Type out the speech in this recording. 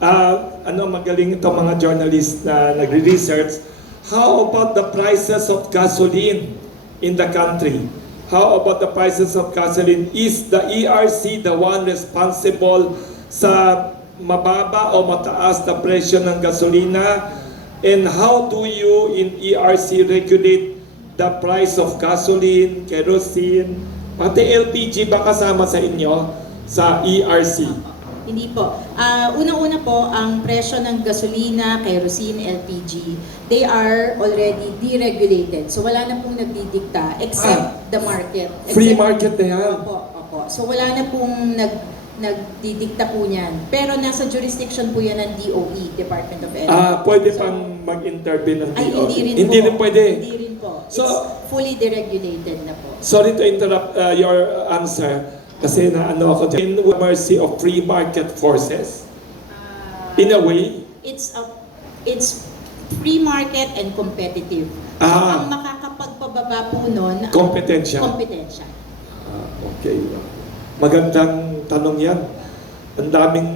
magaling itong mga journalists na nagre-research. How about the prices of gasoline in the country? How about the prices of gasoline? Is the ERC the one responsible sa mababa o mataas na presyo ng gasolina? And how do you in ERC regulate the price of gasoline, kerosene, pati LPG ba kasama sa inyo sa ERC? Hindi po. Unang-una po, ang presyo ng gasolina, kerosene, LPG, they are already deregulated. So wala na pong nagdidikta except the market. Free market na yan. Opo. So wala na pong nagdidikta po niyan. Pero nasa jurisdiction po yan ng DOE, Department of Energy. Pwede pang mag-intervene ng DOE? Ay, hindi rin Hindi po. rin pwede? Hindi rin po. So, it's fully deregulated na po. Sorry to interrupt your answer. Kasi naano ako dyan. In the mercy of free market forces? In a way? It's free market and competitive. So, ang makakapagpababa po nun, Kompetensya. kompetensya. Okay. Magandang tanong yan. Ang daming